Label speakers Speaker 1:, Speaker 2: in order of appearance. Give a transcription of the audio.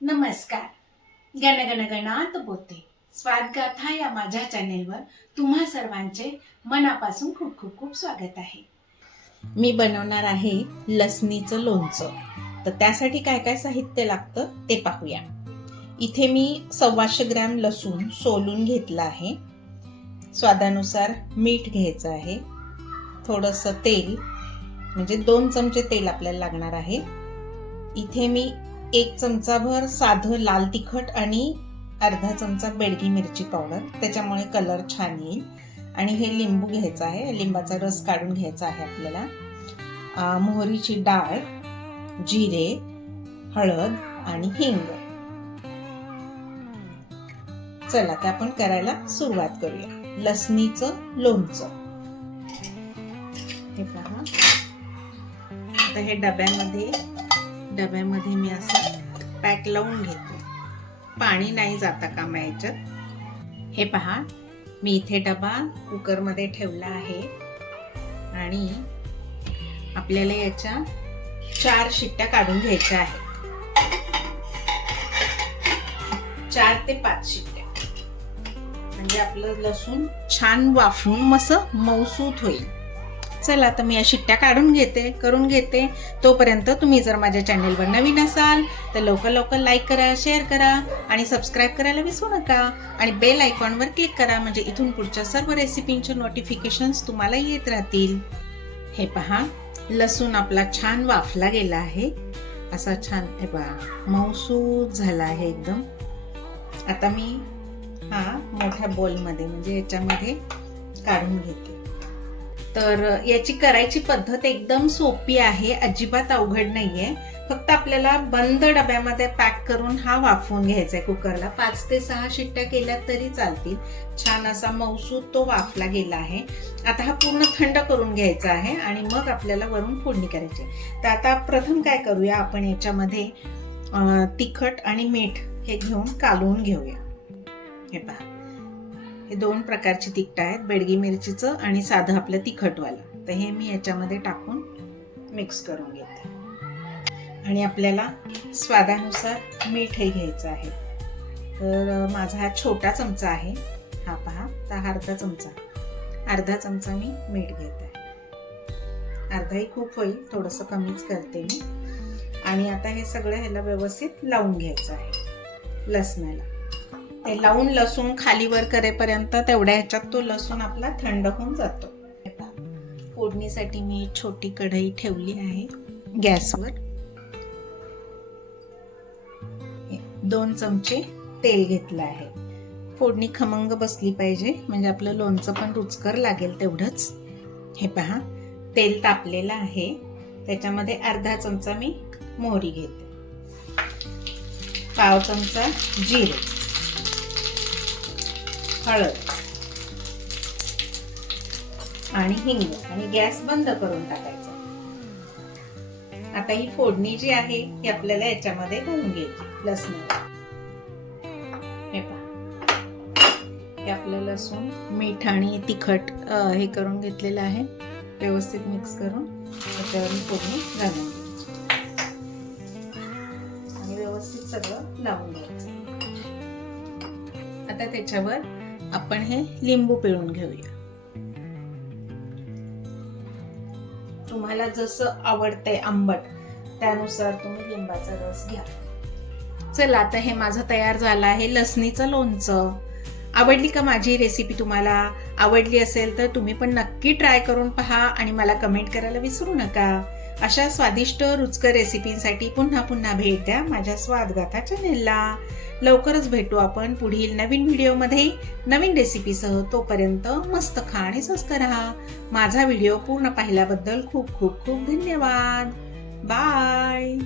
Speaker 1: नमस्कार. गण गण गणात स्वादगाथा या माझ्या चॅनेलवर तुम्हा सर्वांचे मनापासून खूप खूप खूप स्वागत आहे. मी बनवणार आहे लसणीचं लोणचं. तर त्यासाठी काय काय साहित्य लागतं ते पाहूया. इथे मी सव्वाशे ग्रॅम लसूण सोलून घेतलं आहे. स्वादानुसार मीठ घ्यायचं आहे. थोडंसं तेल म्हणजे दोन चमचे तेल आपल्याला लागणार आहे. इथे मी एक चमचाभर साधं लाल तिखट आणि अर्धा चमचा बेडगी मिरची पावडर. त्याच्यामुळे कलर छान येईल. आणि हे लिंबू घ्यायचं आहे. लिंबाचा रस काढून घ्यायचा आहे आपल्याला. मोहरीची डाळ जिरे हळद आणि हिंग. चला ते आपण करायला सुरुवात करूया. लसणीचं लोणचं. हे पहा. आता हे डब्यामध्ये डब्यामध्ये मी असं पॅक लावून घेते. पाणी नाही जाता कामा याच्यात. हे पहा मी इथे डबा कुकरमध्ये ठेवला आहे. आणि आपल्याला याच्या चार शिट्ट्या काढून घ्यायच्या आहेत. चार ते पाच शिट्ट्या. म्हणजे आपलं लसूण छान वाफून मस मऊसूत होईल. चला तर मी या शिट्ट्या काढून घेते करून घेते. तोपर्यंत तुम्ही जर माझ्या चॅनेलवर नवीन असाल तर लवकर लवकर लाईक करा शेअर करा आणि सबस्क्राईब करायला विसरू नका. आणि बेल आयकॉनवर क्लिक करा म्हणजे इथून पुढच्या सर्व रेसिपींचे नोटिफिकेशन्स तुम्हाला येत राहतील. हे पहा लसूण आपला छान वाफला गेला आहे. असा छान हे पहा मऊसूत झाला आहे एकदम. आता मी हा मोठ्या बॉलमध्ये म्हणजे याच्यामध्ये काढून घेते. तर याची करायची पद्धत एकदम सोपी आहे अजिबात अवघड नाहीये. फक्त आपल्याला बंद डब्यामध्ये पॅक करून हा वाफवून घ्यायचा आहे कुकरला. पाच ते सहा शिट्ट्या केल्या तरी चालतील. छान असा मौसूद तो वाफला गेला आहे. आता हा पूर्ण थंड करून घ्यायचा आहे आणि मग आपल्याला वरून फोडणी करायची आहे. तर आता प्रथम काय करूया आपण याच्यामध्ये तिखट आणि मीठ हे घेऊन कालवून घेऊया. हे पहा. हे दोन प्रकारची तिखट आहेत बेडगी मिरचीचं आणि साधं आपलं तिखटवालं. तर हे मी याच्यामध्ये टाकून मिक्स करून घेते. आणि आपल्याला स्वादानुसार मीठही घ्यायचं आहे. तर माझा हा छोटा चमचा आहे. हा पहा तर हा अर्धा चमचा. अर्धा चमचा मी मीठ घेत आहे. अर्धाही खूप होईल थोडंसं कमीच करते मी. आणि आता हे सगळं ह्याला व्यवस्थित लावून घ्यायचं आहे. लसणाला. ते लावून लसूण खालीवर करेपर्यंत तेवढ्या ह्याच्यात तो लसूण आपला थंड होऊन जातो. फोडणीसाठी मी छोटी कढई ठेवली आहे गॅसवर. दोन चमचे तेल घेतलं आहे. फोडणी खमंग बसली पाहिजे म्हणजे आपलं लोणचं पण रुचकर लागेल तेवढंच. हे पहा तेल तापलेलं आहे. त्याच्यामध्ये अर्धा चमचा मी मोहरी घेते. पाव चमचा जिरे. हळद. आणि हिंग. आणि गॅस बंद करून टाकायचा. आता ही फोडणी जी आहे ती आपल्याला याच्यामध्ये घालून घ्यायची. लसण. हे आपलं लसूण मीठ आणि तिखट हे करून घेतलेलं आहे. व्यवस्थित मिक्स करून त्याच्यावर फोडणी घालून घ्यायची. आणि व्यवस्थित सगळं लावून घ्यायचं. आता त्याच्यावर आपण हे लिंबू पिळून घेऊया. तुम्हाला जसं आवडतंय आंबट त्यानुसार तुम्ही लिंबाचा रस घ्या. चला आता हे माझं तयार झालं आहे लसणीचं लोणचं. आवडली का माझी रेसिपी तुम्हाला? आवडली असेल तर तुम्ही पण नक्की ट्राय करून पहा आणि मला कमेंट करायला विसरू नका. अशा स्वादिष्ट रुचकर रेसिपींसाठी पुन्हा पुन्हा भेट द्या माझ्या स्वादगाथा चॅनेलला लवकरच भेटू आपण पुढील नवीन व्हिडिओमध्ये. नवीन रेसिपीसह तोपर्यंत मस्त खा आणि स्वस्त राहा. माझा व्हिडिओ पूर्ण पाहिल्याबद्दल खूप खूप खूप धन्यवाद. बाय.